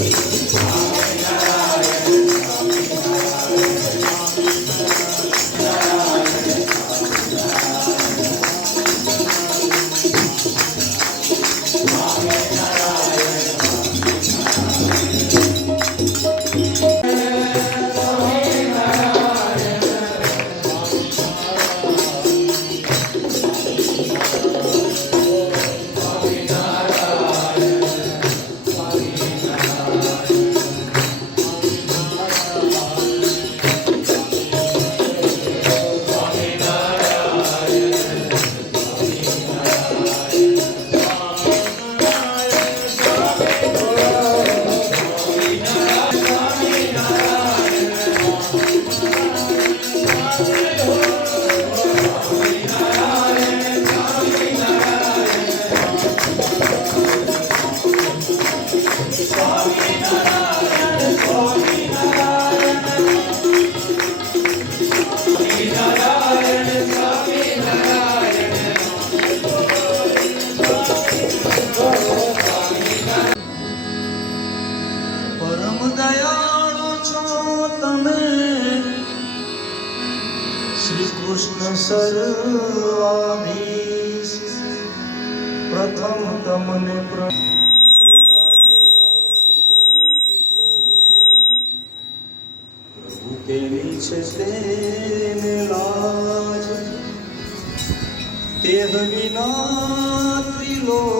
Amen. Shri Krishna સર્વાધીશ. પ્રથમ તમને પ્ર પ્રભુ કેવી છે તેને લાજ. તે વિના ત્રિલોક